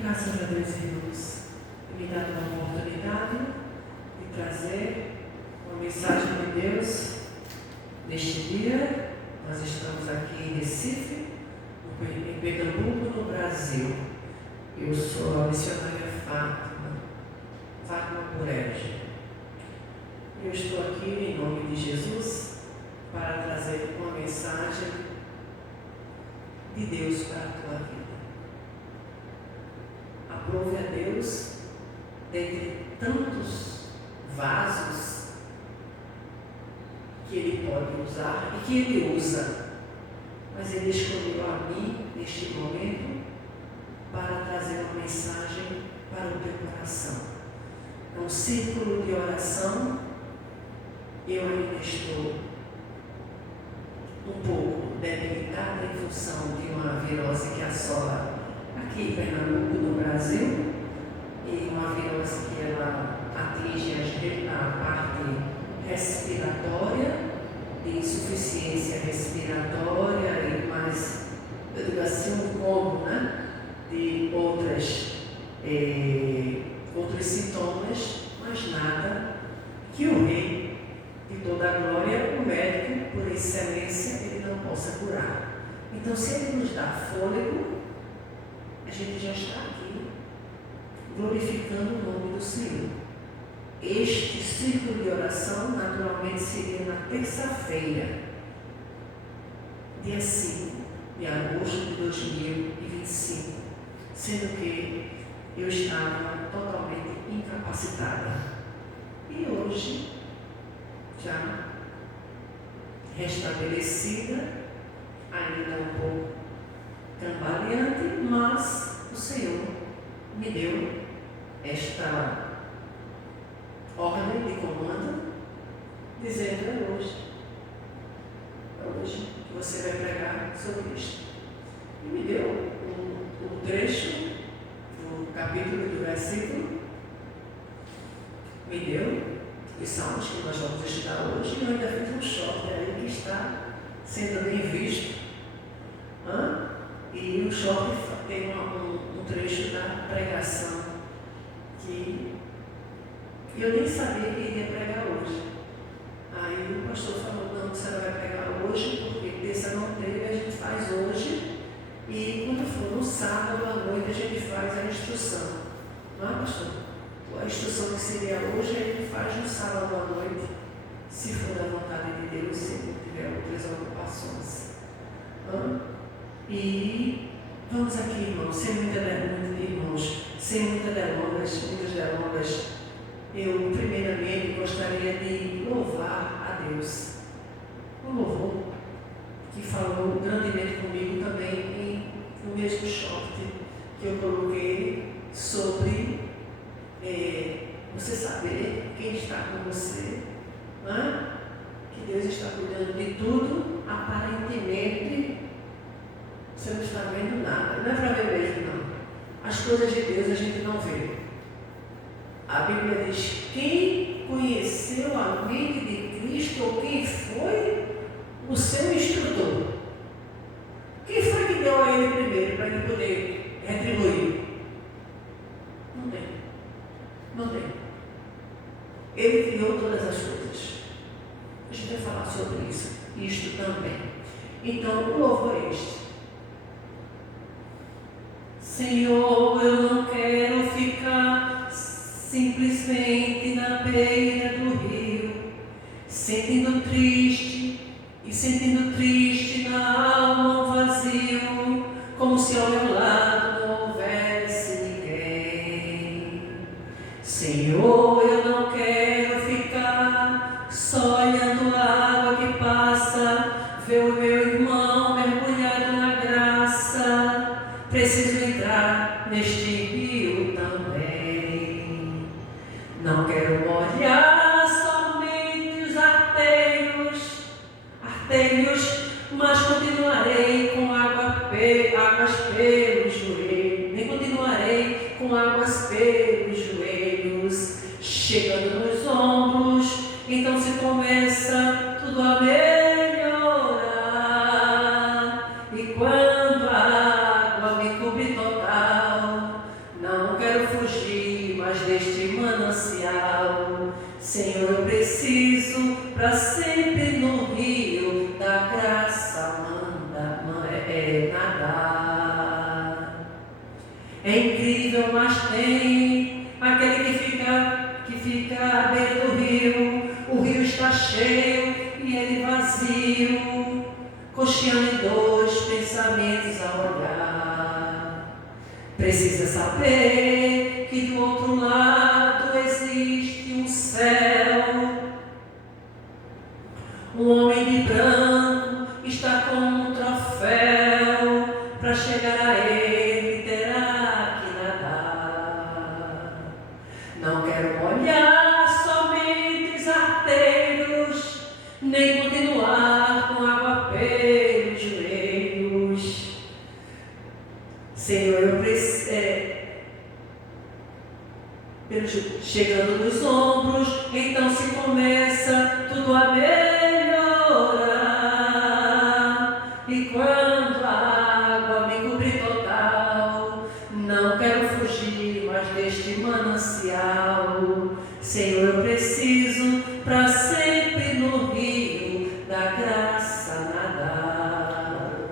Graças a Deus, irmãos, me dado a oportunidade de trazer uma mensagem de Deus neste dia. Nós estamos aqui em Recife, em Pernambuco, no Brasil. Eu sou a missionária Fátima Burege. Eu estou aqui em nome de Jesus para trazer uma mensagem de Deus para a tua vida. Aprove a Deus, dentre tantos vasos que Ele pode usar e que Ele usa, mas Ele escolheu a mim, neste momento, para trazer uma mensagem para o teu coração. É um círculo de oração. Eu ainda estou um pouco debilitada em função de uma virose que assola aqui em Pernambuco, no Brasil, e uma virose que ela atinge a parte respiratória, de insuficiência respiratória, e mais, eu digo assim, um combo, de outros sintomas, mas nada que o Rei de toda a glória, o médico, por excelência, ele não possa curar. Então, se Ele nos dá fôlego, a gente já está aqui glorificando o nome do Senhor. Este círculo de oração naturalmente seria na terça-feira, dia 5 de agosto de 2025, sendo que eu estava totalmente incapacitada. E hoje, já restabelecida, ainda um pouco cambaleante, mas o Senhor me deu esta ordem de comando, dizendo: é hoje que você vai pregar sobre isto. E me deu um trecho do capítulo do versículo, me deu os salmos que nós vamos estudar hoje, e eu ainda fiz um short aí que está sendo bem visto. E o short tem um trecho da pregação que eu nem sabia que iria pregar hoje. Aí o pastor falou: não, você não vai pregar hoje, porque terça não teve, a gente faz hoje, e quando for no sábado à noite a gente faz a instrução. Não é, pastor? A instrução que seria hoje a gente faz no sábado à noite, se for da vontade de Deus, se não tiver outras ocupações. E vamos aqui, irmãos, sem muitas delongas, eu primeiramente gostaria de louvar a Deus. Um louvor que falou grandemente comigo também no mesmo short que eu coloquei sobre você saber quem está com você, que Deus está cuidando de tudo, aparentemente você não está vendo nada. Não é para ver mesmo, não. As coisas de Deus a gente não vê. A Bíblia diz: quem conheceu a mente de Cristo, ou quem foi o seu instrutor? Quem foi que deu a ele primeiro para ele poder retribuir? Não tem. Não tem. Ele criou todas as coisas. A gente vai falar sobre isto também. Então, o louvor é este: Senhor, eu não quero ficar simplesmente na beira do rio, sentindo triste na alma um vazio, como se ao meu lado não houvesse ninguém. Senhor, eu não quero ficar só olhando a água que passa, ver o meu irmão mergulhado na graça. Preciso entrar neste rio também. Não quero molhar somente os arteios, mas continuarei com águas pelos joelhos. Nem continuarei com águas pelos joelhos, chegando nos ombros. Então se começa tudo a melhorar. E quando a água me cobre total, Senhor, eu preciso para sempre no rio da graça nadar. É incrível, mas tem aquele que fica à beira do rio. O rio está cheio e ele vazio, cocheando em dois pensamentos a olhar. Precisa saber que do outro lado existe um céu. Um homem de branco está com um troféu. Para chegar a ele terá que nadar. Não quero molhar somente os arteiros, nem continuar com água pelos joelhos. Senhor, eu preciso. Chegando nos ombros, então se começa tudo a melhorar. E quando a água me cobrir total, não quero fugir mais deste manancial. Senhor, eu preciso para sempre no rio da graça nadar.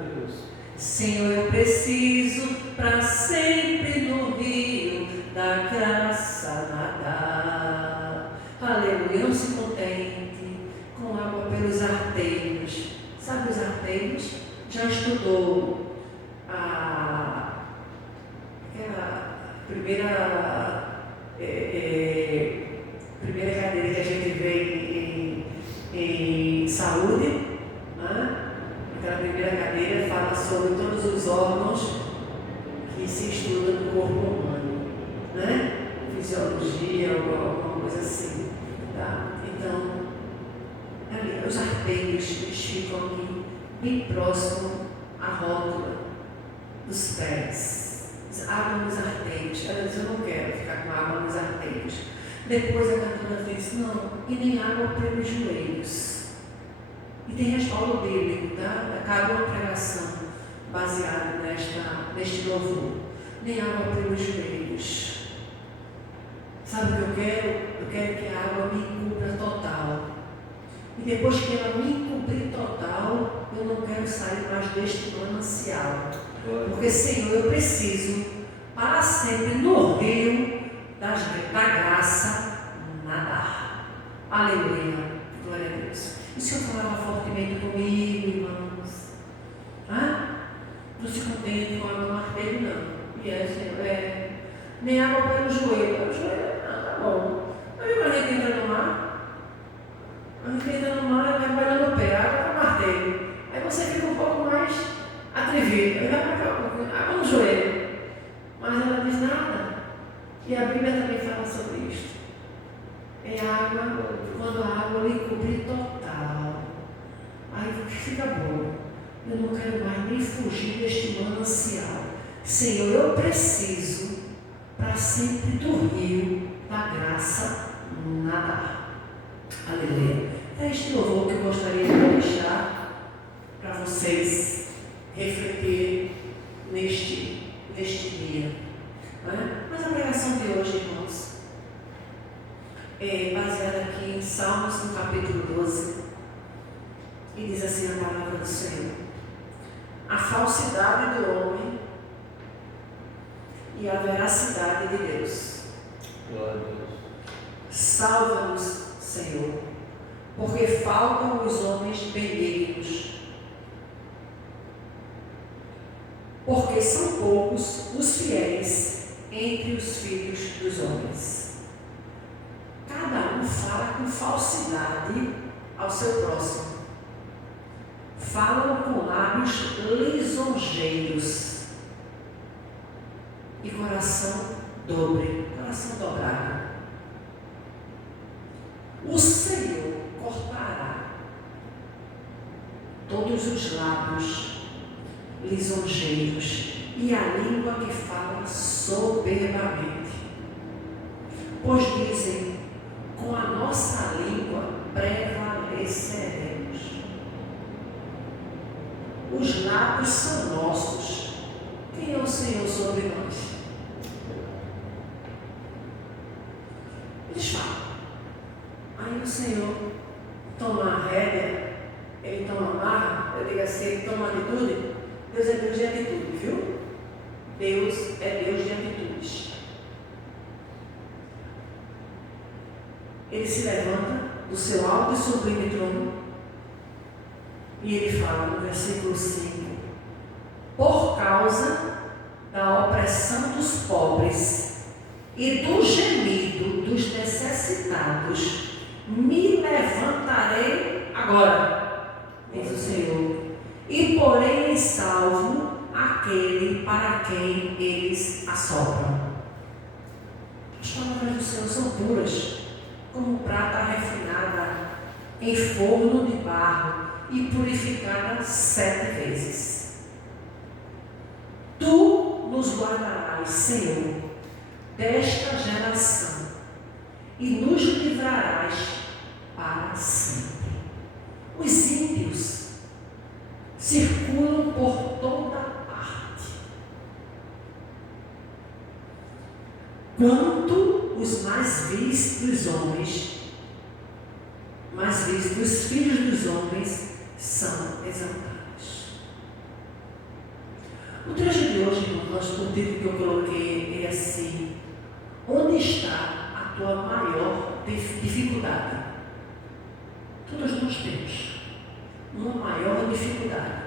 Senhor, eu preciso para sempre no rio da graça nadar. Aleluia, não se contente com água pelos arteiros. Sabe os arteiros? Já estudou aquela primeira cadeira que a gente vê em saúde, né? Aquela primeira cadeira fala sobre todos os órgãos que se estuda no corpo humano, né? Fisiologia, alguma coisa assim, tá? Então, ali, os arteiros, eles ficam aqui bem próximo à rótula dos pés. Água nos arteiros. Ela diz, eu não quero ficar com água nos arteiros. Depois a cantora diz, não, e nem água pelos joelhos. E tem respaldo bíblico, tá? Acaba uma pregação baseada neste louvor. Nem água pelos joelhos. Sabe o que eu quero? Eu quero que a água me cubra total. E depois que ela me cobrir total, eu não quero sair mais deste manancial. Porque, Senhor, eu preciso para sempre no rio da graça nadar. Aleluia. Glória a Deus. E o Senhor falava fortemente comigo, irmãos? Não se contente com água no arteiro, não. Senhor, nem água pelo joelho. O joelho, tá bom. Aí quando a gente entra no mar, vai molhando o pé, água para o arteiro. Aí você fica um pouco mais atrevido. Aí vai para água no joelho. Mas ela diz nada. E a Bíblia também fala sobre isso. É água, quando a água lhe cobrir total. Aí fica bom. Eu não quero mais nem fugir deste manancial. Senhor, eu preciso para sempre do rio da graça nadar. Aleluia. É este louvor que eu gostaria de deixar para vocês refletir neste dia. Mas a pregação de hoje, irmãos, é baseada aqui em Salmos, no capítulo 12, e diz assim a palavra do Senhor: a falsidade do homem e a veracidade de Deus. Glória a Deus. Salva-nos, Senhor, porque faltam os homens benignos, porque são poucos os fiéis entre os filhos dos homens. Cada um fala com falsidade ao seu próximo. Falam com lábios lisonjeiros e coração dobrado. O Senhor cortará todos os lábios lisonjeiros e a língua que fala soberbamente. Pois dizem, com a nossa língua prevaleceremos. Os lábios são nossos. Quem é o Senhor sobre nós? Eles falam. o Senhor toma a rédea, Ele toma a marra, eu digo assim, Ele toma a atitude. Deus é Deus de atitude, viu? Deus é Deus de atitudes. Ele se levanta do seu alto e sublime trono e Ele fala no versículo 5: por causa da opressão dos pobres e do gemido dos necessitados, me levantarei agora, diz o Senhor, e porei em salvo aquele para quem eles assopram. As palavras do Senhor são puras, como prata refinada em forno de barro e purificada 7 vezes. Tu nos guardarás, Senhor, desta geração e nos livrarás para sempre. Os ímpios circulam por toda parte. Quanto os mais vis dos homens, mais vis dos filhos dos homens, são exaltados. O trecho de hoje, irmãos, o título que eu coloquei é assim: onde está a tua maior dificuldade? Todos nós temos uma maior dificuldade.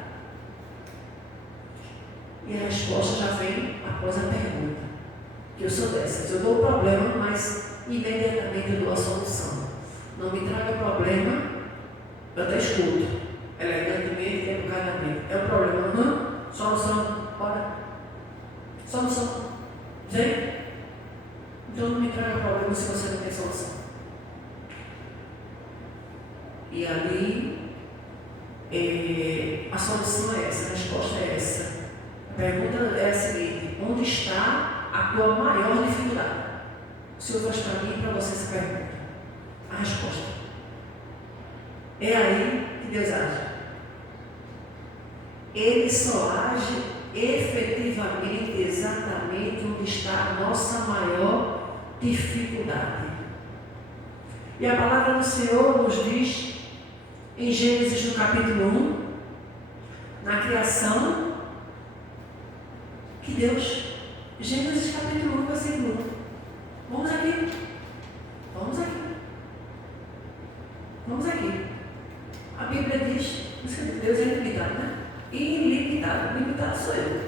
E a resposta já vem após a pergunta. Que eu sou dessas. Eu dou o problema, mas imediatamente eu dou a solução. Não me traga problema, eu até escuto. Elegantemente, educadamente. É o problema, não? Solução, bora. Solução. Vem. Então não me traga problema se você não tem solução. E ali, a solução é essa, a resposta é essa. A pergunta é a seguinte: onde está a tua maior dificuldade? O Senhor faz para mim e para você essa pergunta. A resposta é aí que Deus age. Ele só age efetivamente, exatamente onde está a nossa maior dificuldade. E a palavra do Senhor nos diz em Gênesis no capítulo 1, na criação, que Deus, Gênesis capítulo 1, versículo 1. Vamos aqui. Vamos aqui. Vamos aqui. A Bíblia diz que Deus é ilimitado, né? Ilimitado. Limitado sou eu.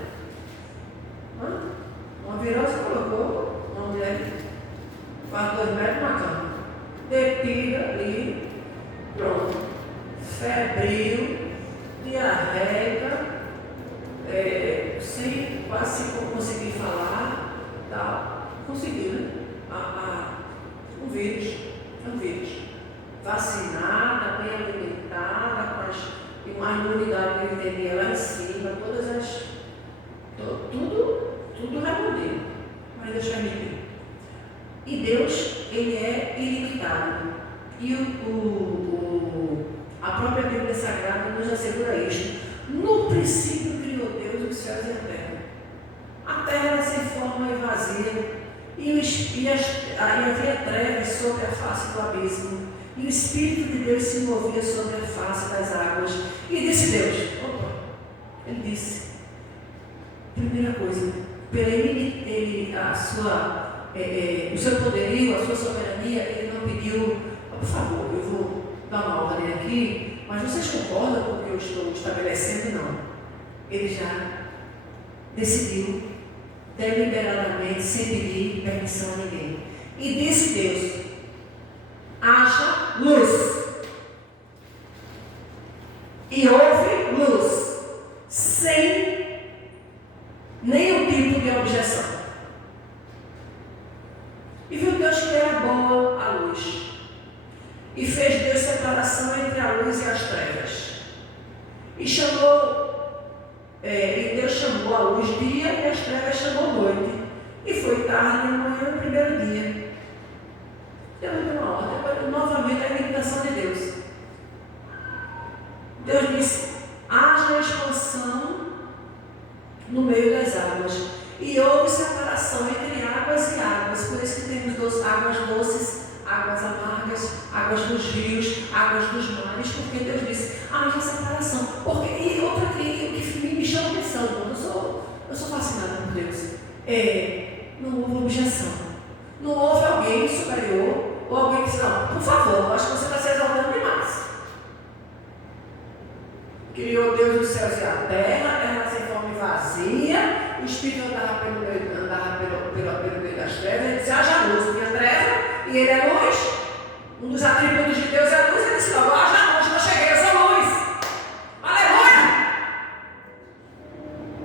Uma virose colocou uma mulher, faz 2 metros na cama. Depila ali. Pronto. Febril, diarreica, sem quase conseguir falar, tal. Conseguiu, né? Um vírus, vacinada, bem alimentada, com a imunidade que ele teria lá em cima, todas as. Tudo redondinho. Mas deixa eu ver. E Deus, Ele é ilimitado. E a própria Bíblia Sagrada nos assegura isto. No princípio criou Deus os céus e a terra. A terra era sem forma e vazia. E havia trevas sobre a face do abismo. E o Espírito de Deus se movia sobre a face das águas. E disse Deus, Ele disse, primeira coisa, o seu poderio, a sua soberania, Ele não pediu, por favor, eu vou dar uma ordem aqui, mas vocês concordam com o que eu estou estabelecendo? Não. Ele já decidiu deliberadamente, sem pedir permissão a ninguém. E disse Deus, haja luz. E houve luz, sem nenhum tipo de objeção. E viu Deus que era boa a luz. E fez Deus separação entre a luz e as trevas. E Deus chamou a luz dia e as trevas chamou noite. E foi tarde e amanhã o primeiro dia. Deus deu uma ordem, novamente a limitação de Deus. Deus disse, haja expansão no meio das águas. E houve separação entre águas e águas. Por isso que temos águas doces, águas amargas, águas dos rios, águas dos mares, porque Deus disse, haja separação. Porque, e outra que me chama a atenção, eu sou fascinada por Deus, não houve objeção. Não houve alguém superior, ou alguém que disse, não, por favor, acho que você está se exaltando demais. Criou Deus os céus e a terra sem forma e vazia, o Espírito andava pelo meio das trevas, ele disse, haja luz, tinha treva, e ele é luz. Um dos atributos de Deus é a luz, ele disse, não, haja luz, eu cheguei, eu sou luz. Aleluia!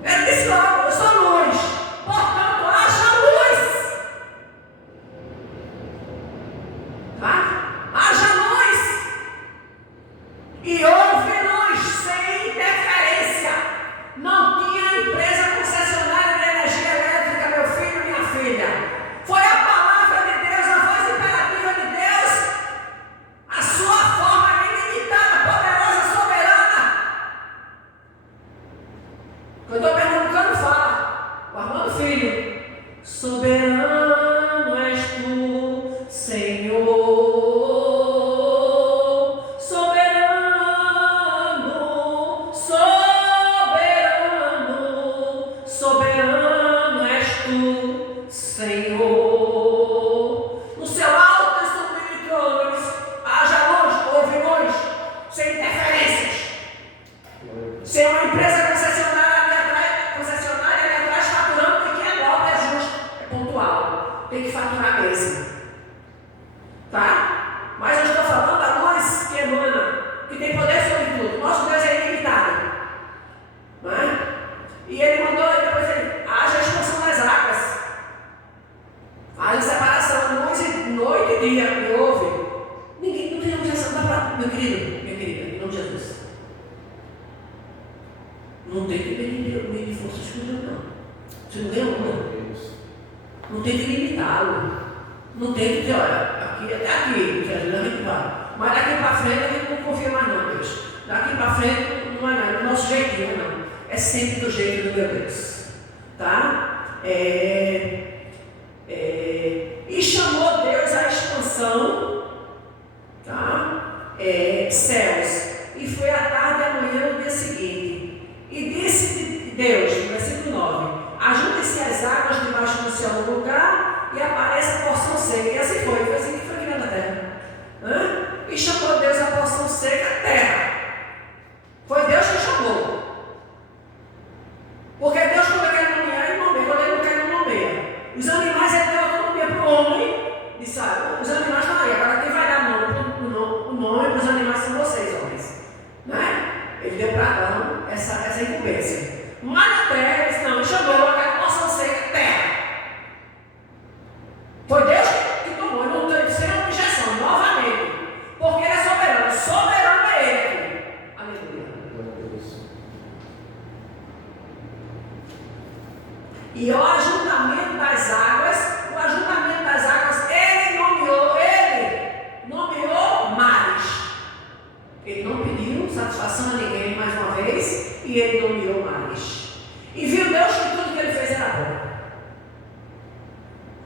Ele disse logo, eu sou luz, portanto, haja luz. Tá? Haja luz. E houve luz sem interferência. Não tinha empresa concessionária de energia elétrica, meu filho, minha filha. Foi a palavra de Deus, a voz imperativa de Deus, a sua forma ilimitada, poderosa, soberana. Quando eu estou pernambucano, fala, o Armando Filho, soberano és tu, Senhor. Ser uma empresa concessionária ali atrás faturando, e que é golpe, é justo, é pontual, tem que faturar mesmo, tá? Mas eu estou falando da luz que emana, que tem poder sobre tudo. Nosso Deus é ilimitado, não é? E ele mandou, depois ele, haja expansão das águas, haja separação, luz e noite e dia, me ouve. Ninguém, não tem objeção, dá pra, meu querido, minha querida, em nome de Jesus. Não tem que medir força escura, não. Você não ganha uma. Não tem que limitá-lo. Não tem que dizer, olha, aqui até aqui, a gente vai. Mas daqui para frente a gente não confia mais não, Deus. Daqui para frente não é nada, do nosso jeitinho, não. É sempre do jeito do meu Deus. Tá? E chamou Deus à expansão, tá? Céus. E foi à tarde e à manhã no dia seguinte. E disse Deus, no versículo 9, ajuntem-se as águas debaixo do céu no lugar e aparece a porção seca. E assim foi assim que foi criada a terra. E chamou Deus a porção seca terra. Foi Deus que chamou. Porque Deus, quando ele quer nomear, ele nomeia. Quando ele não quer, não nomeia. Os animais, ele deu autonomia para o homem. Disse, os animais estão aí. Agora quem vai dar o nome para os animais são vocês, homens. Né? Ele deu para Adão essa incumbência. Mas a terra, ele disse, não, ele chamou a porção seca terra. Foi Deus que tomou, ele não teve sem objeção, novamente. Porque ele é soberano. Soberano é ele aqui. Aleluia. E o ajuntamento das águas, ele nomeou mares. Ele não pediu satisfação a ninguém mais uma vez, e ele nomeou mares. E viu Deus que tudo que ele fez era bom.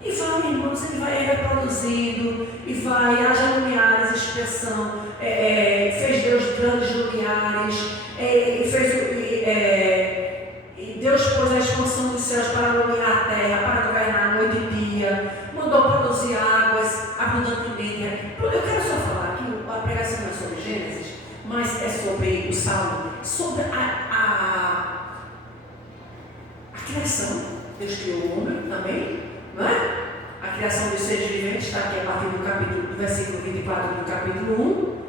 E vai, irmãos, ele vai produzindo, e vai, haja lumiares, expressão, fez Deus grandes lumiares, e Deus pôs a expansão dos céus para iluminar a terra, para governar noite e dia, mandou produzir águas abundantemente. Eu quero só falar aqui, a pregação não é sobre Gênesis, mas é sobre o Salmo, sobre a criação. Deus criou o homem também, não é? A criação dos seres viventes está aqui a partir do versículo 24 do capítulo 1,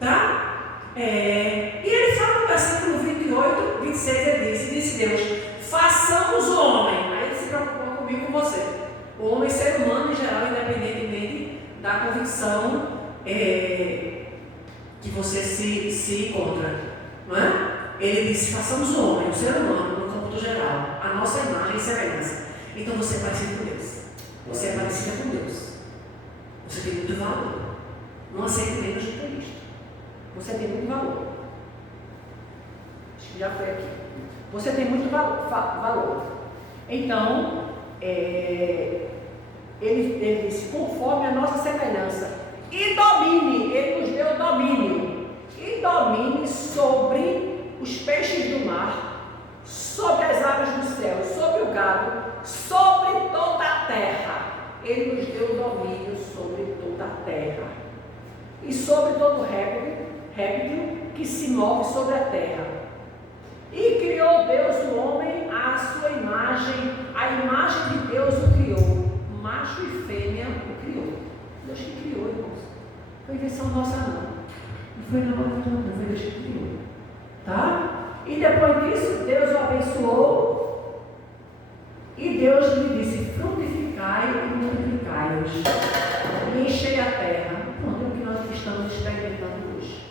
tá? E ele fala no versículo 28, 26, ele disse Deus, façamos o homem. Aí ele se preocupou comigo, com você. O homem, ser humano em geral, independentemente da convicção que você se encontra, não é? Ele disse, façamos o homem, o ser humano, no campo do geral, a nossa imagem e semelhança. Então você é parecido com Deus. Você é parecida com Deus. Você tem muito valor. Não aceite menos do que isto. Você tem muito valor. Acho que já foi aqui. Você tem muito valor. Então, ele disse, conforme a nossa semelhança. E domine, ele nos deu domínio. E domine sobre os peixes do mar, sobre as aves do céu, sobre o gado, sobre toda a terra. Ele nos deu domínio sobre toda a terra. E sobre todo réptil que se move sobre a terra. E criou Deus o homem à sua imagem, a imagem de Deus o criou, macho e fêmea o criou. Deus que criou, irmãos. Foi invenção nossa não. Não foi não foi Deus que criou. Tá? E depois disso, Deus o abençoou. E Deus lhe disse: frutificai e multiplicai-vos, e enchei a terra. Pronto, é o que nós estamos experimentando hoje.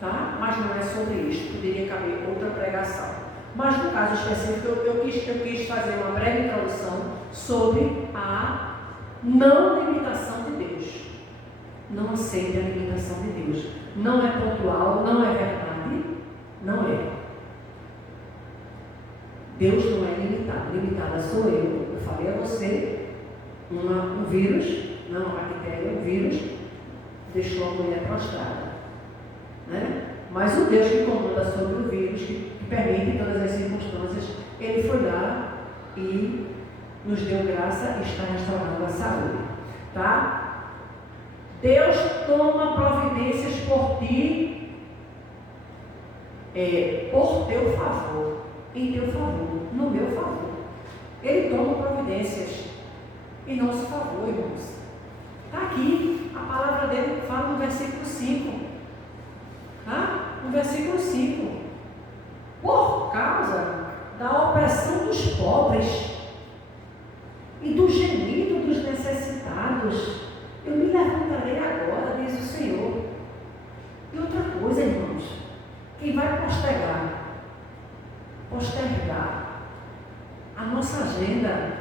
Tá? Mas não é sobre isso, poderia caber outra pregação. Mas no caso específico, eu quis fazer uma breve introdução sobre a não limitação de Deus. Não aceite a limitação de Deus. Não é pontual, não é verdade, não é. Deus não é limitado. Limitada sou eu. Eu falei a você, um vírus, não uma bactéria, um vírus, deixou a mulher prostrada. Né? Mas o Deus que comanda sobre o vírus, que permite todas as circunstâncias, Ele foi lá e nos deu graça e está restaurando a saúde. Tá? Deus toma providências por ti, por teu favor, em teu favor, no meu favor. Ele toma providências em nosso favor, irmãos. Está aqui, a palavra dele fala no versículo 5. No versículo 5, por causa da opressão dos pobres e do gemido dos necessitados, eu me levantarei agora, diz o Senhor. E outra coisa, irmãos, quem vai postergar a nossa agenda,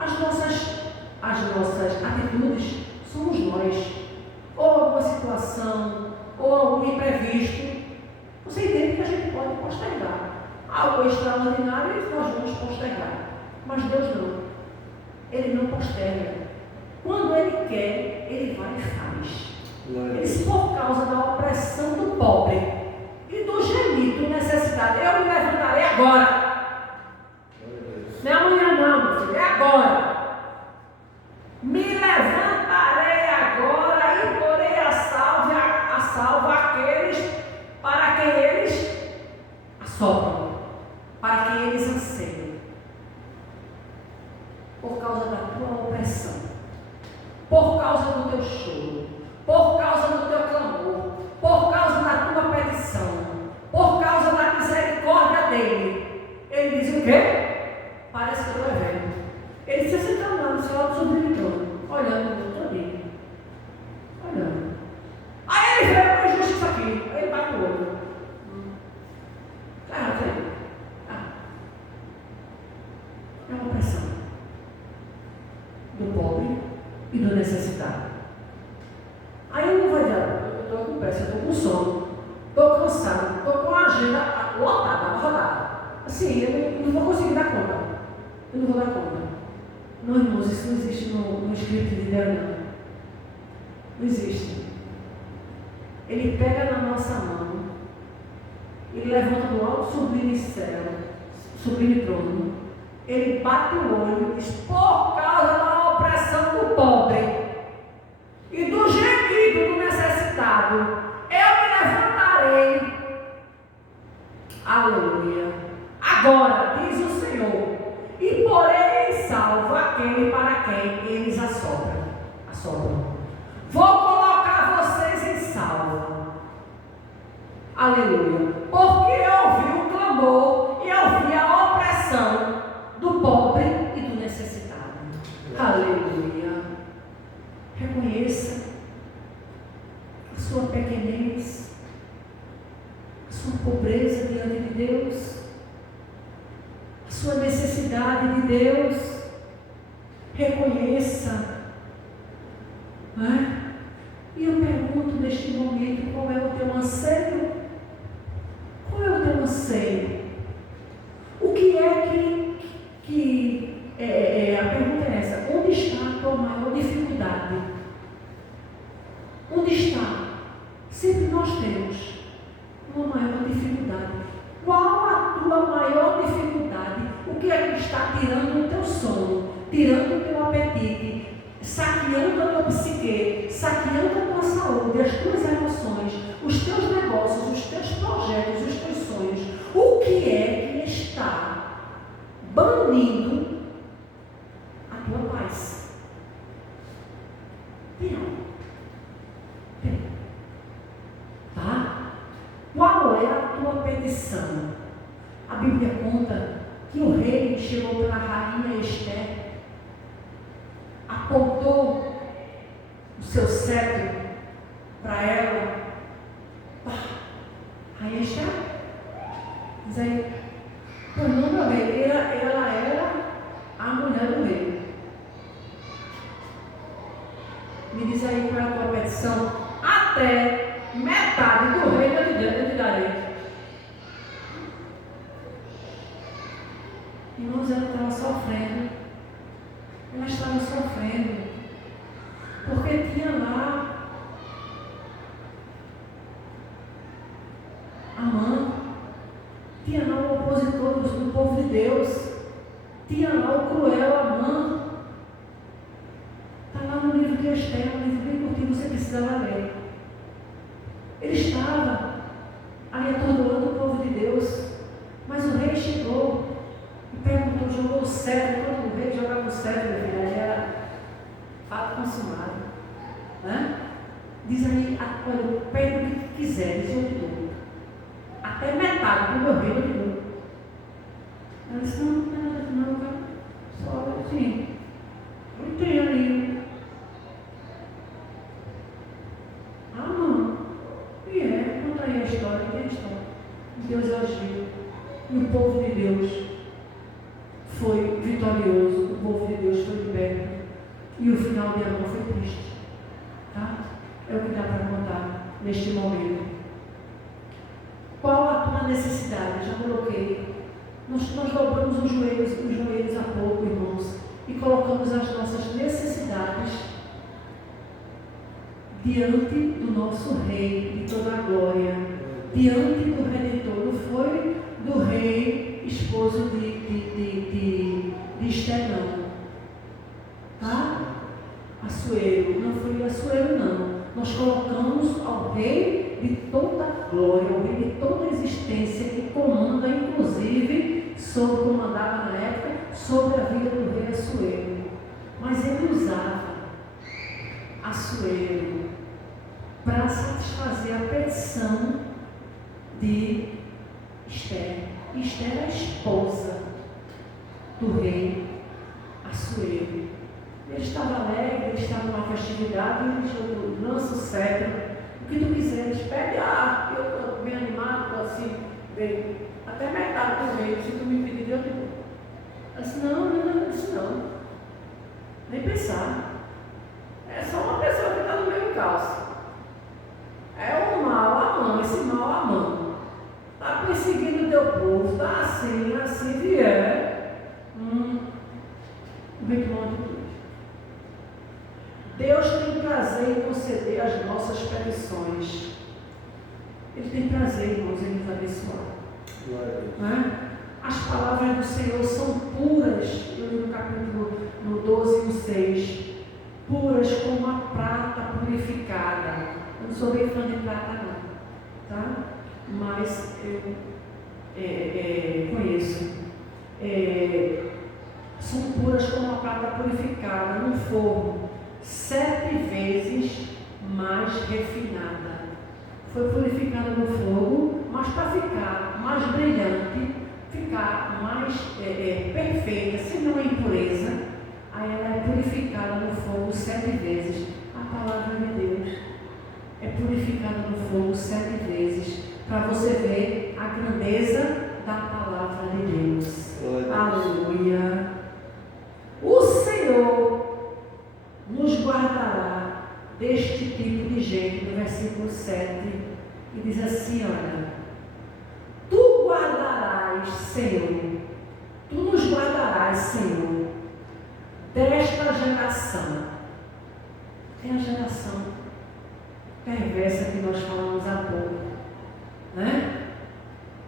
as nossas atitudes, somos nós. Ou alguma situação, ou algum imprevisto, você entende que a gente pode postergar. Algo extraordinário nós vamos postergar. Mas Deus não. Ele não posterga. Quando Ele quer, Ele vai e faz. Ele, por causa da opressão do pobre e do gemido, do necessitado, eu me levantarei agora. Não é amanhã não, meu filho, é agora. Me levantarei agora e porei a salva aqueles para quem eles assopram, para quem eles anseiam, por causa da tua opressão, por causa do teu choro, por causa do teu clamor, por causa da tua petição, por causa da misericórdia dele. Ele diz o quê? Parece que eu estou vendo. Ele se sentando lá no seu alto sublimando, olhando o mundo todinho, olhando. Aí ele vê uma injustiça aqui, aí ele vai para o outro. Está errado aí? É uma opressão do pobre e do necessitado. Aí eu não vai dar, eu estou com pressa, eu estou com sono, estou cansado, estou com a agenda lotada, rodada. Assim, eu não vou conseguir dar conta. Eu não vou dar conta. Não, irmãos, isso não existe no escrito de Deus, não. Não existe. Ele pega na nossa mão, ele levanta no alto sublime céu, sublime trono. Ele bate o olho e diz: por causa da opressão do pobre e do gemido do necessitado, eu me levantarei. Aleluia. Agora, diz o Senhor, e porei em salvo aquele para quem eles assopram. Vou colocar vocês em salvo. Aleluia. Porque eu ouvi o clamor e eu vi a opressão do pobre e do necessitado. Aleluia. Reconheça a sua pequenez, a sua pobreza diante de Deus, a sua necessidade de Deus. Reconheça. E eu pergunto neste momento: qual é o teu anseio? Qual é o teu anseio? O que é que a pergunta é essa: onde está a tua maior dificuldade? Onde dificuldade? Qual a tua maior dificuldade? O que é que está tirando o teu sono, tirando o teu apetite, saqueando a tua psique, saqueando a tua saúde, as tuas emoções, os teus negócios, os teus projetos, os teus sonhos? O que é que está banindo a tua paz? Tem. Tá? Qual é a tua petição? A Bíblia conta que o rei chegou para a rainha Esther, apontou o seu cetro para ela. Rainha Esther, diz aí, pois não, meu rei, ela era a mulher do rei. Me diz aí qual é a tua petição. Até metade do reino eu te darei. Irmãos, ela estava sofrendo. Ela estava sofrendo. Porque tinha lá Amã, tinha lá o opositor do povo de Deus, tinha lá o cruel Amã. Está lá no livro de Esther, um livro bem curtinho, você precisava ler. Ele estava ali atordoando o povo de Deus, mas o rei chegou e perguntou, jogou o cetro. Quando o rei jogava o cetro, ele era fato consumado, né? Diz aí, olha, pede o que quiseres, eu te dou. Até metade do meu reino eu te dou. Ela disse, não, só assim, não tem ali. Conta aí a história, tem a história. Deus agiu. E o povo de Deus foi vitorioso, o povo de Deus foi liberto. E o final de Amã foi triste. Tá? É o que dá para contar neste momento. Qual a tua necessidade? Já coloquei. Nós dobramos os joelhos há pouco, irmãos, e colocamos as nossas necessidades diante do nosso Rei de toda a glória, diante do Redentor. Não foi do rei esposo de Esther, não. Tá? Assuero, não foi Assuero, não. Nós colocamos ao Rei de toda a glória, ao Rei de toda a existência, que comanda, inclusive, comandava na época, sobre a vida do rei Assuero. Mas ele usava Assuero para satisfazer a petição de Esther. Esther era a esposa do rei Assuero. Ele estava alegre, ele estava numa festividade, e ele lança o cetro. O que tu quiseres, pede. Eu estou bem animado, estou assim, bem, até metade do reino. Se tu me pedir, eu te dou. Ela disse, não. Nem pensar. É só uma pessoa que está no meio calço. É o mal Amã, esse mal Amã. Está perseguindo o teu povo, está assim, vier. Vem tomar uma atitude. Deus tem prazer em conceder as nossas petições. Ele tem prazer, irmãos, em nos abençoar. Né? As palavras do Senhor são puras. Eu li no capítulo 12 e 6. Puras como a prata purificada. Eu não sou bem fã de prata, não. Tá? Mas eu conheço. São puras como a prata purificada no forno, 7 vezes mais refinada. Foi purificada no fogo, mas para ficar mais brilhante, ficar mais perfeita, se não é impureza, aí ela é purificada no fogo 7 vezes. A palavra de Deus é purificada no fogo 7 vezes, para você ver a grandeza da palavra de Deus. Aleluia. O Senhor nos guardará deste tipo de gente, no versículo 7, e diz assim, olha, tu guardarás, Senhor, tu nos guardarás, Senhor, desta geração. É a geração perversa que nós falamos há pouco, né?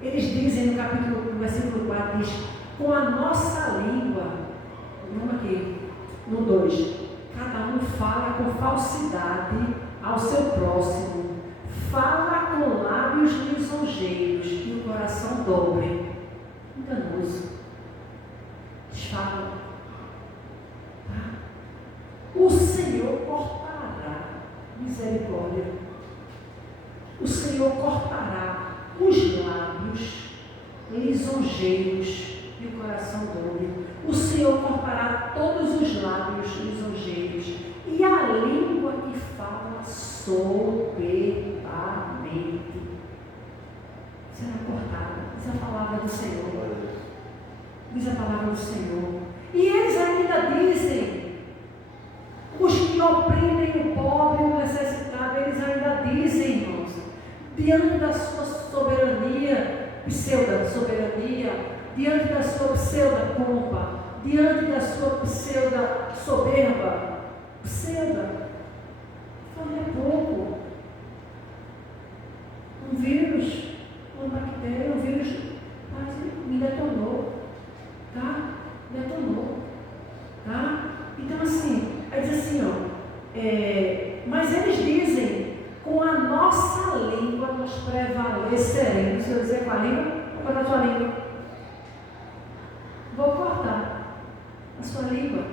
Eles dizem no versículo 4, diz, com a nossa língua, vamos aqui, no 2, cada um fala com falsidade ao seu próximo, fala com lábios lisonjeiros e o coração dobre, enganoso. Eles falam, tá? O Senhor cortará, misericórdia, o Senhor cortará os lábios lisonjeiros e o coração dobre. O Senhor cortará todos os lábios lisonjeiros e a língua que fala soberbamente será cortada. Diz a palavra do Senhor. Diz a palavra do Senhor. E eles ainda dizem, os que oprimem o pobre e o necessitado, eles ainda dizem, irmãos, diante da sua soberania, pseudo-soberania, diante da sua pseudo-pompa, diante da sua pseudo-soberba, falei há pouco, um vírus, uma bactéria, um vírus quase me detonou, tá? Detonou, tá? Então assim, aí diz assim, ó, mas eles dizem, com a nossa língua nós prevaleceremos. Se eu dizer com a língua, vou cortar a tua língua. Vou cortar a sua língua.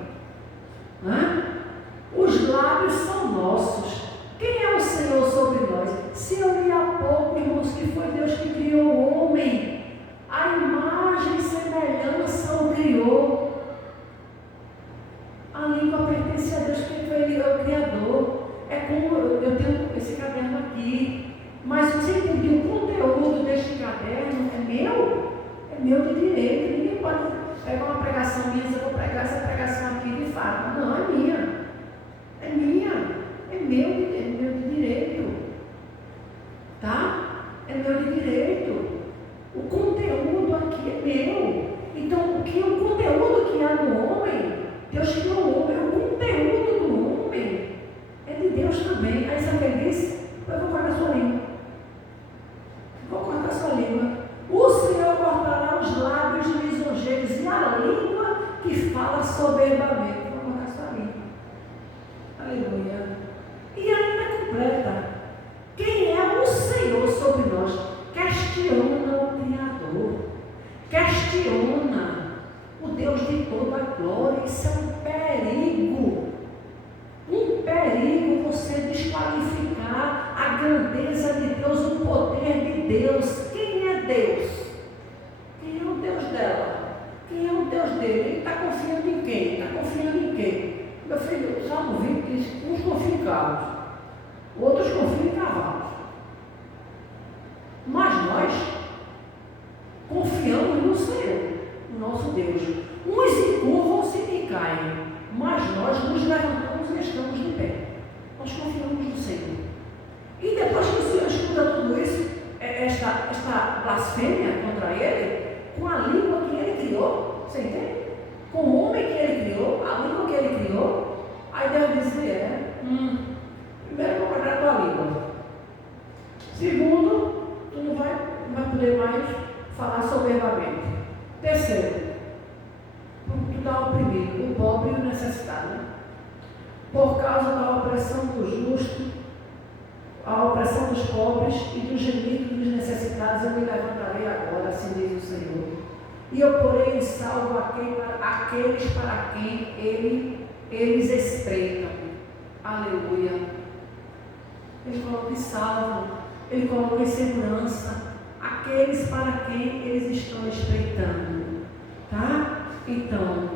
Os lábios são nossos. Quem é o Senhor sobre nós? Se eu li há pouco, irmãos, que foi Deus que criou o homem, a imagem e semelhança o criou. A língua pertence a Deus, porque Ele é o Criador. É como eu tenho esse caderno aqui, mas você entende, o conteúdo deste caderno é meu de direito. Ninguém pode pegar uma pregação minha e dizer, eu vou pregar essa pregação aqui de fato. Não, é minha. É meu de direito. Tá? É meu de direito. O conteúdo aqui é meu. Então, o conteúdo que há no homem, Deus criou o homem, o conteúdo do homem é de Deus também. Aí sabe o que ele disse? Eu vou cortar a sua língua. Vou cortar a sua língua. O Senhor cortará os lábios lisonjeiros e a língua que fala soberbamente. Vou cortar a sua língua. Aleluia. E ainda completa. Quem é o Senhor sobre nós? Questiona o Criador. Questiona o Deus de toda a glória. Isso é um perigo. Um perigo você desqualificar a grandeza de Deus, o poder de Deus. Quem é Deus? Quem é o Deus dela? Quem é o Deus dele? Ele está confiando em quem? Está confiando em quem? Meu filho, o Salmo 20 diz, uns confiam em carros, outros confiam em cavalos. Mas nós confiamos no Senhor, no nosso Deus. Uns encurvam-se e caem, mas nós nos levantamos e estamos de pé. Nós confiamos no Senhor. E depois que o Senhor escuta tudo isso, esta blasfêmia contra Ele, com a língua que Ele criou, você entende? Com o homem que Ele criou, a língua que Ele criou, aí Deus dizer, primeiro vou cortar a tua língua. Segundo, tu não vai poder mais falar soberbamente. Terceiro, tu está oprimido, o pobre e o necessitado. Por causa da opressão do justo, a opressão dos pobres e do gemido dos necessitados, eu me levantarei agora, assim diz o Senhor. E eu porei em salvo aqueles para quem eles espreitam. Aleluia. Ele coloca em salvo, Ele coloca em segurança aqueles para quem eles estão espreitando. Tá? Então,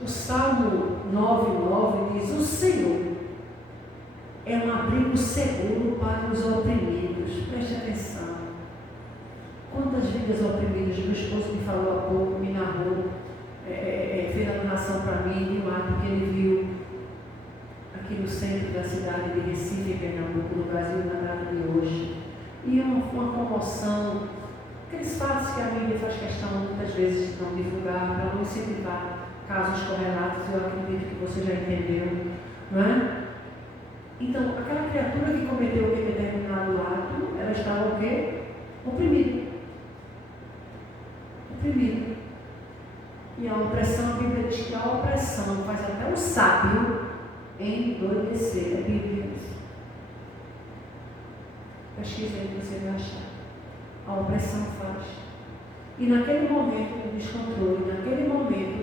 o Salmo 9:9 diz, o Senhor é um abrigo seguro para os oprimidos. Preste atenção. Quantas vidas oprimidas? Meu esposo me falou há pouco, me narrou, fez a narração para mim de um ato que ele viu aqui no centro da cidade de Recife, Pernambuco, no Brasil, na data de hoje. E uma comoção, aqueles fatos que a Bíblia faz questão muitas vezes de não divulgar, para não incentivar casos correlatos. Eu acredito que você já entendeu, não é? Então, aquela criatura que cometeu aquele determinado ato, ela estava o quê? Oprimida. Oprimida. E a opressão, a Bíblia diz que a opressão faz até o sábio endoidecer. A Bíblia diz. Pesquisa aí que você vai achar. A opressão faz. E naquele momento de descontrole, naquele momento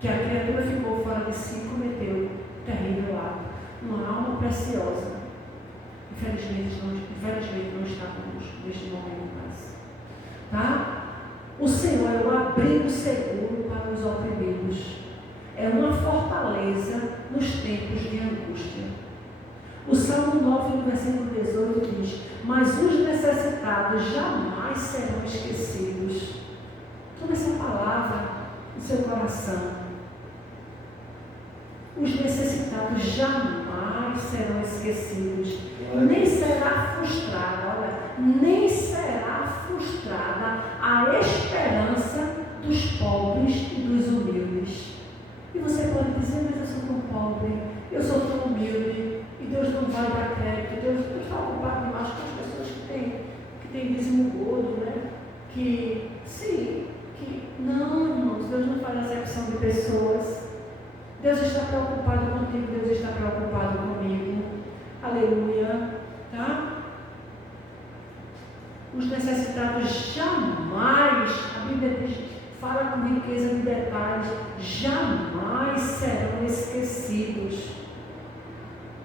que a criatura ficou fora de si, cometeu um terrível ato. Uma alma preciosa. Infelizmente não está conosco neste momento mais. Tá? O Senhor é um abrigo seguro para os oprimidos. É uma fortaleza nos tempos de angústia. O Salmo 9, no versículo 18 diz: mas os necessitados jamais serão esquecidos. Toma essa palavra no seu coração. Os necessitados jamais serão esquecidos. Nem será frustrada, olha, nem será frustrada a esperança dos pobres e dos humildes. E você pode dizer: mas eu sou tão pobre, eu sou tão humilde, e Deus não vai dar crédito, Deus está ocupado demais com as pessoas que têm dízimo gordo, né? Não, irmãos, Deus não faz acepção de pessoas. Deus está preocupado contigo, Deus está preocupado comigo. Aleluia. Tá? Os necessitados jamais, a Bíblia diz, fala com riqueza de detalhes, jamais serão esquecidos.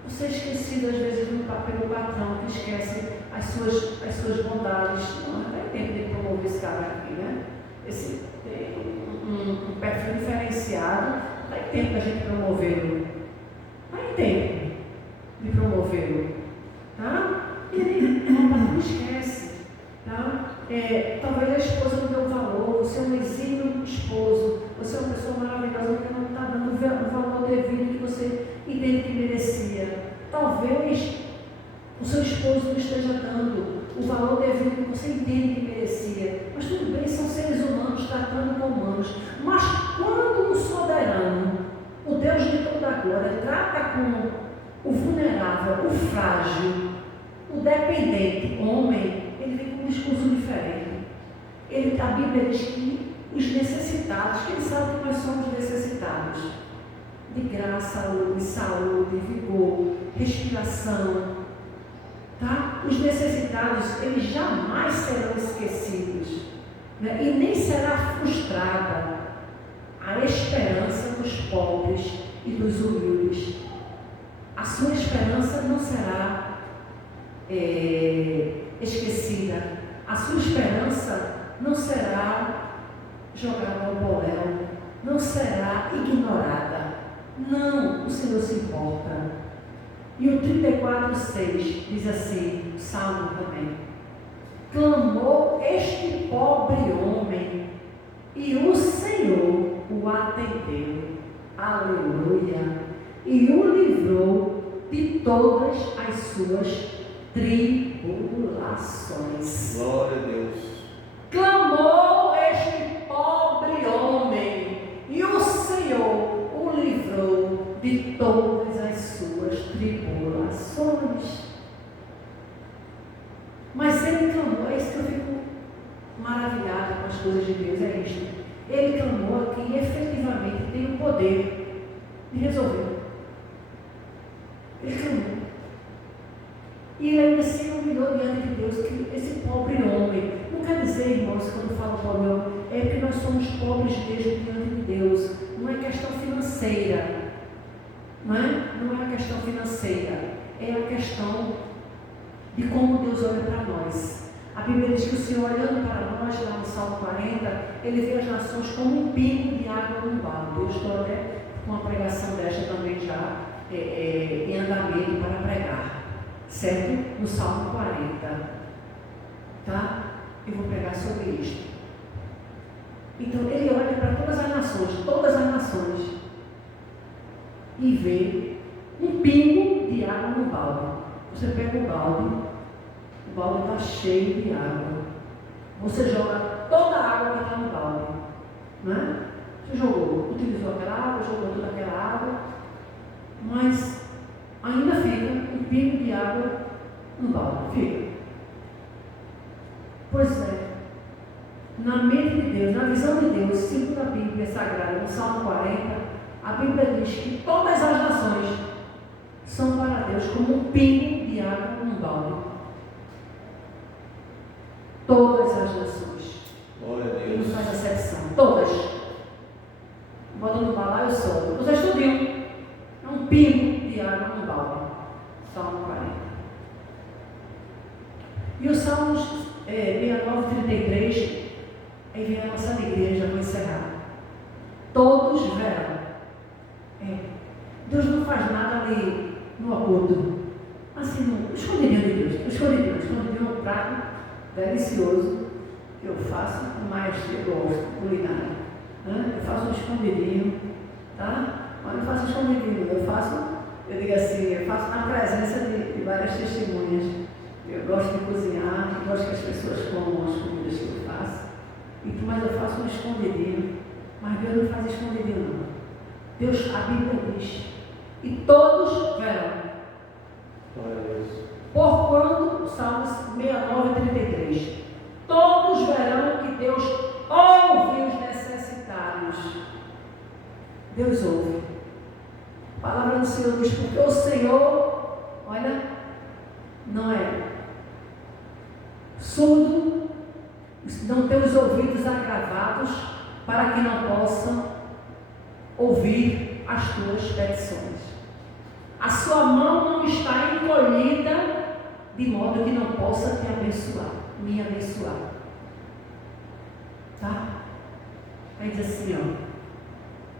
Você é esquecido às vezes pelo patrão que esquece as suas bondades. Não tem tempo de promover esse cara aqui, né? Esse tem um perfil diferenciado, não tem tempo da gente promovê-lo. Não tem tempo de promovê-lo. Tá? Ele não esquece. Tá? Talvez a esposa não deu valor, você é um exímio esposo, você é uma pessoa maravilhosa que não está dando o valor devido que você entende que merecia. Talvez o seu esposo não esteja dando o valor devido que você entende que merecia. Mas tudo bem, são seres humanos tratando com humanos. Mas quando um soberano, o Deus de toda a glória, trata com o vulnerável, o frágil, o dependente, homem, ele vem com um discurso diferente. A Bíblia diz que os necessitados, quem sabe que nós somos necessitados de graça, saúde, vigor, respiração, tá? Os necessitados, eles jamais serão esquecidos, né? E nem será frustrada a esperança dos pobres e dos humildes. A sua esperança não será esquecida. A sua esperança não será jogada ao boléu, não será ignorada. Não, o Senhor se importa. E o 34:6 diz assim, o Salmo também: clamou este pobre homem, e o Senhor o atendeu. Aleluia! E o livrou de todas as suas tribulações. Glória a Deus. Clamou este pobre homem, e o Senhor o livrou de todas as suas tribulações. Mas ele clamou, é isso que eu fico maravilhada com as coisas de Deus, é isto. Ele clamou aqui e efetivamente tem o poder de resolver. Ele clamou. E ele ainda se humilhou diante de Deus, que esse pobre homem, não quer dizer, irmãos, quando falo pobre homem, é que nós somos pobres mesmo diante de Deus. Não é questão financeira, não é a questão financeira, é a questão de como Deus olha para nós. A Bíblia diz que o Senhor, olhando para nós, lá no Salmo 40, ele vê as nações como um pingo de água no balde. Eu estou até com uma pregação desta também já em andamento para pregar, certo? No Salmo 40, tá? Eu vou pregar sobre isto. Então, ele olha para todas as nações, e vê um pingo de água no balde. Você pega o balde está cheio de água. Você joga toda a água que está no balde, não é? Você jogou, utilizou aquela água, jogou toda aquela água, mas ainda fica um pingo de água no balde. Fica. Pois é, na mente de Deus, na visão de Deus, segundo a Bíblia Sagrada, no Salmo 40, a Bíblia diz que todas as nações são para Deus como um pingo de água num balde. Todas as nações. Glória a Ele Deus. não faz acepção. Todas. Bota no balaio e sobe. Vocês estudiam. É um pingo de água no balde. Salmo 40. E os Salmos 69 e 33, aí vem a nossa alegria, já vou encerrar. Todos verão. Deus não faz nada ali no acordo. Assim, no escondidinho de Deus. No escondidinho é um prato delicioso que eu faço, mas eu gosto, culinária. Eu faço um escondidinho, tá? Mas não faço escondidinho, eu digo assim, eu faço na presença de várias testemunhas. Eu gosto de cozinhar, eu gosto que as pessoas comam as comidas que eu faço. Mas eu faço um escondidinho. Mas Deus não faz escondidinho, não. Deus, a Bíblia diz, e todos verão. Glória a Deus. Porquanto, Salmos 69 e 33, todos verão que Deus ouve os necessitados. Deus ouve. A palavra do Senhor diz, porque o Senhor, olha, não é surdo, não tem os ouvidos agravados para que não possam ouvir as tuas petições. A sua mão não está encolhida de modo que não possa te abençoar, me abençoar. Tá? Aí diz assim, ó.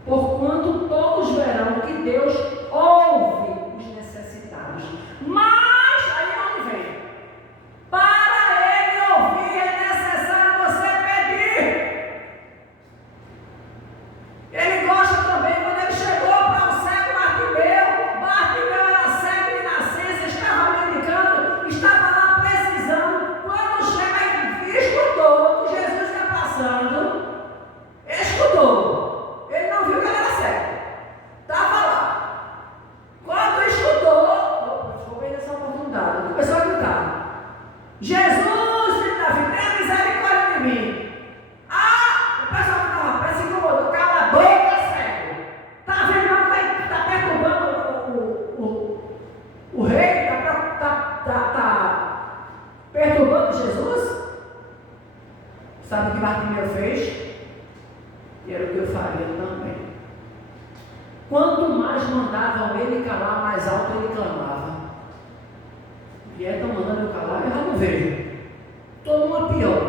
Porquanto todos verão que Deus ouve os necessitados. Mas, aí onde vem? Para Ele ouvir é necessário você pedir. Ele gosta também quando ele chegou para o cego Bartimeu. Bartimeu era cego de nascença, estava medicando, estava lá precisando. Quando chega e escutou que Jesus está passando, escutou. Ele não viu que ele era cego. Estava lá. Quando escutou, vou perder essa oportunidade. Começou a gritar: Jesus, filho da vida, tenha misericórdia de mim. O pessoal que estava perto se incomodou. Cala a boca, cego. Está vendo que está perturbando o rei? Está perturbando Jesus? Sabe o que Bartimeu fez? E era o que eu faria também. Quanto mais mandavam ele calar, mais alto ele clamava. E estão mandando eu calar, eu já não vejo. Estou numa pior.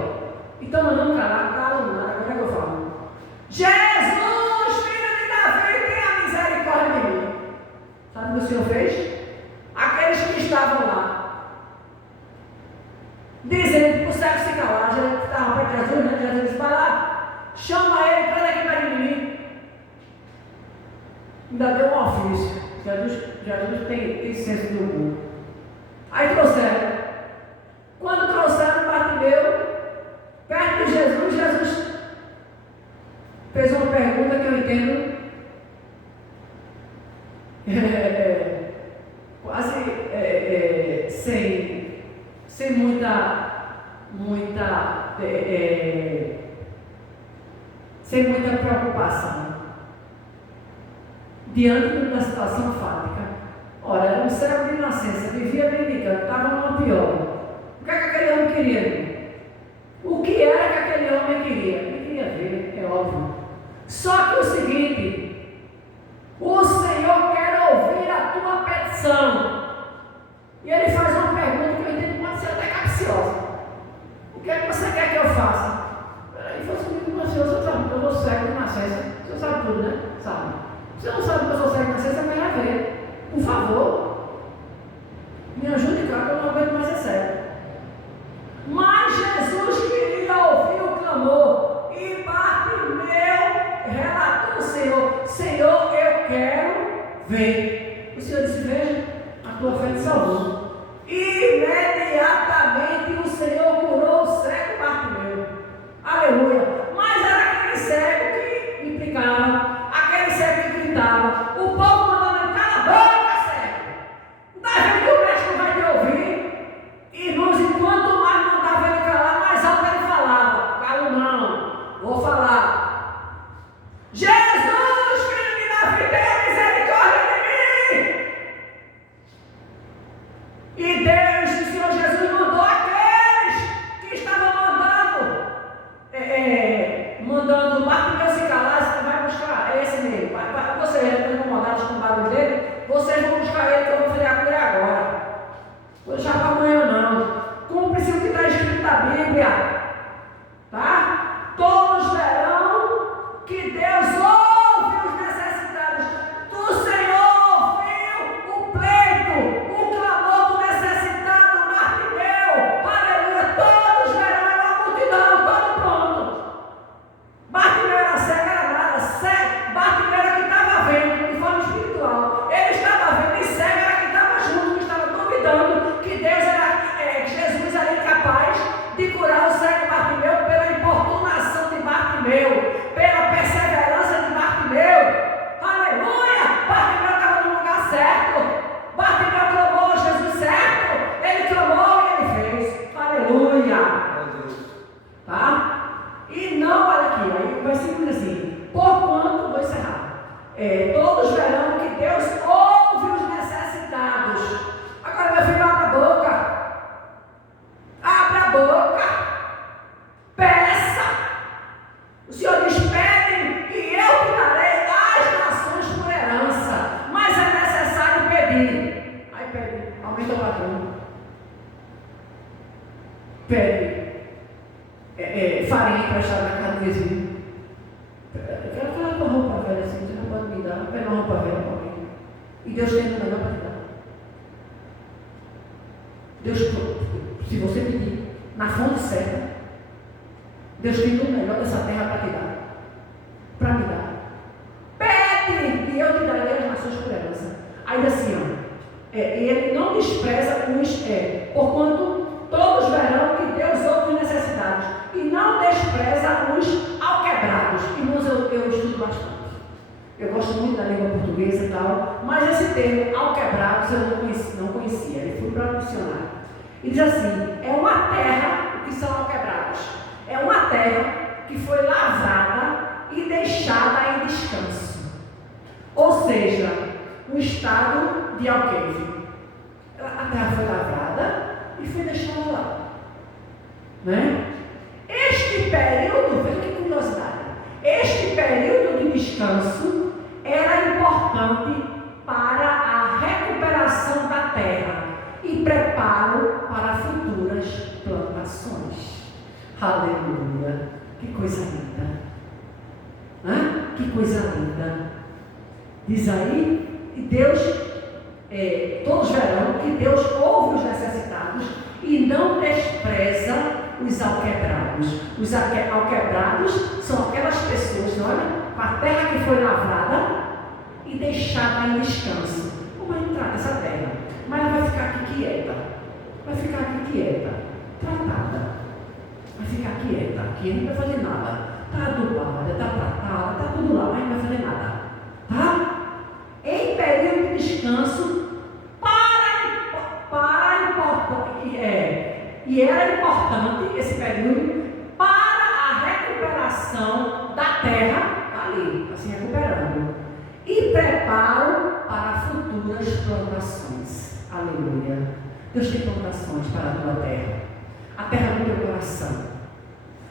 E estão mandando calar, cala nada. Agora é que eu falo: Jesus, filho de Davi, tenha misericórdia de mim. Sabe o que o Senhor fez? Aqueles que estavam lá, dizendo para o cego se calar, já estava perto de Jesus, né? Jesus disse: vai lá, chama ele, traz aqui para mim. Ainda deu um ofício. Jesus tem senso de humor. Aí trouxeram. Quando trouxeram Bartimeu perto de Jesus, Jesus fez uma pergunta que eu entendo quase sem muita preocupação diante da situação fática. Ora, era um cego de nascença, vivia mendicando, estava numa pior. O que é que aquele homem queria? O que era que aquele homem queria? Ele queria ver, é óbvio. Só que o seguinte: o Senhor quer ouvir a tua petição. E ele faz uma pergunta que eu entendo pode ser até capciosa. O que é que você quer que eu faça? Peraí, fosse comigo, mas o senhor sabe que eu sou cego de nascença. O senhor sabe tudo, né? Sabe. Se você não sabe que eu sou cego de nascença, você vai ver. Por favor, me ajude, cara, que eu não aguento mais ser cego. Mas Jesus queria ouvir o clamor. E Bartimeu relatou ao Senhor: Senhor, eu quero ver. O Senhor disse: veja, a tua fé te salvou. Imediatamente o Senhor curou o cego Bartimeu. Aleluia. Mas era aquele cego que implicava, aquele cego que gritava, o povo mandando ele: cala a boca. E Deus, o Senhor Jesus, mandou aqueles que estavam mandando Bartimeu se calar. Você vai buscar esse mesmo. Vocês estão incomodados com o barulho dele? Vocês vão buscar ele, que eu vou fazer a cura agora. Vou deixar para amanhã não. Cumpre-se o que está escrito na Bíblia. Tá? Todos verão que Deus ouve os necessitados. Do Senhor ouviu o pleito, o clamor do necessitado, Bartimeu. Aleluia. Todos verão, era uma multidão, todo pronto. Bartimeu era cego, era nada. Bartimeu era que estava vendo, de forma espiritual. Ele estava vendo, e cego era que estava junto, que estava duvidando que Deus Jesus era incapaz de curar o cego Bartimeu pela importunação de Bartimeu, pela perseverança de Bartimeu. Aleluia! Bartimeu estava no lugar certo. Bartimeu clamou a Jesus certo. Ele clamou e ele fez. Aleluia! Tá? E não, olha aqui, aí vai ser assim. Porquanto, vou encerrar. Todos verão que Deus ouve os necessitados. Agora, meu filho, abre a boca. Abra a boca, peça. O Senhor diz: pede e eu te darei as nações por herança, mas é necessário pedir. Aí pede, aumenta o padrão. Pede farinha emprestada na casa do vizinho. Eu quero falar com a roupa velha assim, você não pode me dar. Pega uma roupa velha para mim. E Deus tem o melhor para te dar. Deus, se você pedir na fonte certa, Deus tem o melhor dessa terra para te dar. Para me dar. Pede e eu te darei as nações por herança. Aí assim, ele não despreza os porquanto todos verão que Deus ouve os necessitados e não despreza os alquebrados. Irmãos, eu estudo bastante. Eu gosto muito da língua portuguesa e tal, mas esse termo alquebrados eu não conhecia. Eu fui para o dicionário. E diz assim: é uma terra, o que são alquebrados? É uma terra que foi lavrada e deixada em descanso. Ou seja, um estado de alqueve. A terra foi lavrada e foi deixada lá. Né? Este período, veja que curiosidade, este período de descanso era importante para a recuperação da terra e preparo para futuras plantações. Aleluia! Que coisa linda! Que coisa linda! Diz aí, e Deus, todos verão que Deus ouve os necessitados e não despreza os alquebrados. Os alquebrados são aquelas pessoas, olha, com a terra que foi lavrada e deixada em descanso. Vamos entrar nessa terra, mas ela vai ficar aqui quieta. Vai ficar aqui quieta, tratada. Vai ficar quieta aqui, não vai fazer nada. Está adubada, está tratada, está tudo lá, mas não vai fazer nada. Tá? Em período de descanso, e era importante esse período para a recuperação da terra, ali, assim, recuperando, e preparo para futuras plantações. Aleluia! Deus tem plantações para a tua terra, a terra do teu coração.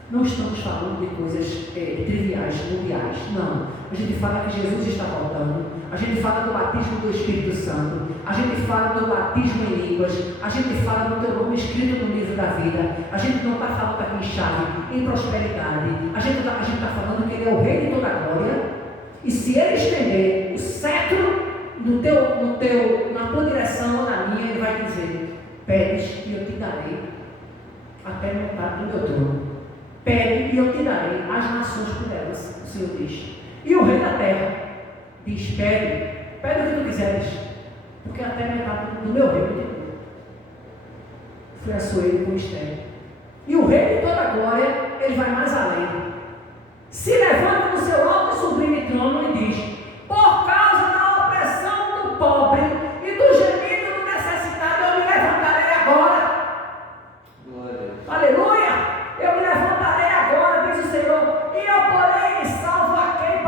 Não estamos falando de coisas triviais, mundiais, não. A gente fala que Jesus está voltando, a gente fala do batismo do Espírito Santo, a gente fala do batismo em línguas, a gente fala do teu nome escrito no livro da vida, a gente não está falando aqui em chave, em prosperidade, a gente está falando que Ele é o Rei de toda a glória, e se Ele estender o cetro na tua direção ou na minha, Ele vai dizer: pedes e eu te darei até metade do meu trono. Pede e eu te darei as nações por elas, o Senhor diz. E o rei da terra diz: pede o que tu quiseres, porque até metade do meu reino te dou. Foi a sua ele com mistério. E o rei de toda a glória, ele vai mais além. Se levanta no seu alto e sublime trono e diz: por causa da opressão do pobre e do gemido do necessitado, eu me levantarei agora. Aleluia! Eu me levantarei agora, diz o Senhor, e eu porei em salvo aquele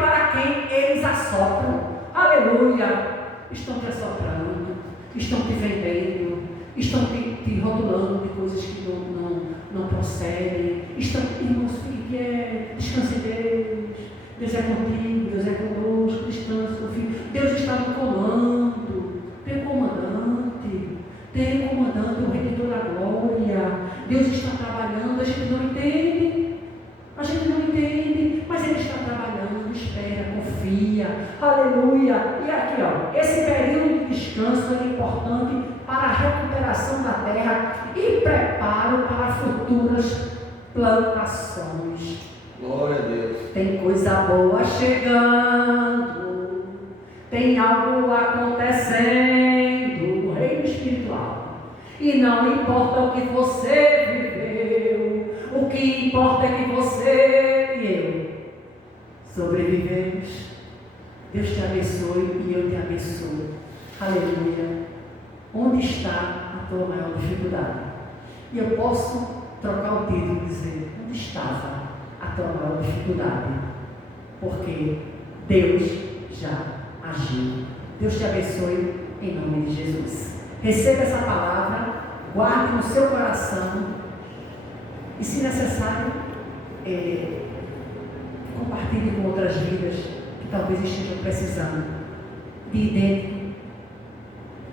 para quem eles assopram. Aleluia! Estão te assoprando, estão te vendendo, estão te rotulando de coisas que não procedem, estão, irmãos, fique quieto, descanse em Deus, Deus é contigo, Deus é conosco, descanse, meu filho, Deus está no comando, tem comandante, o Redentor da glória, Deus está trabalhando, a gente não entende, mas Ele está trabalhando, espera, confia, aleluia. E aqui, ó, esse período de descanso é importante para a recuperação da terra e preparo para futuras plantações. Glória a Deus. Tem coisa boa chegando, tem algo acontecendo no reino espiritual. E não importa o que você viveu, o que importa é que você e eu sobrevivemos. Deus te abençoe e eu te abençoo. Aleluia. Onde está a tua maior dificuldade? E eu posso trocar o título e dizer: onde estava a tua maior dificuldade? Porque Deus já agiu. Deus te abençoe em nome de Jesus. Receba essa palavra, guarde no seu coração e, se necessário, compartilhe com outras vidas que talvez estejam precisando de idêntico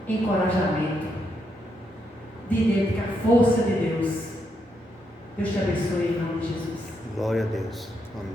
encorajamento, de idêntica força de Deus. Deus te abençoe em nome de Jesus. Glória a Deus. Amém.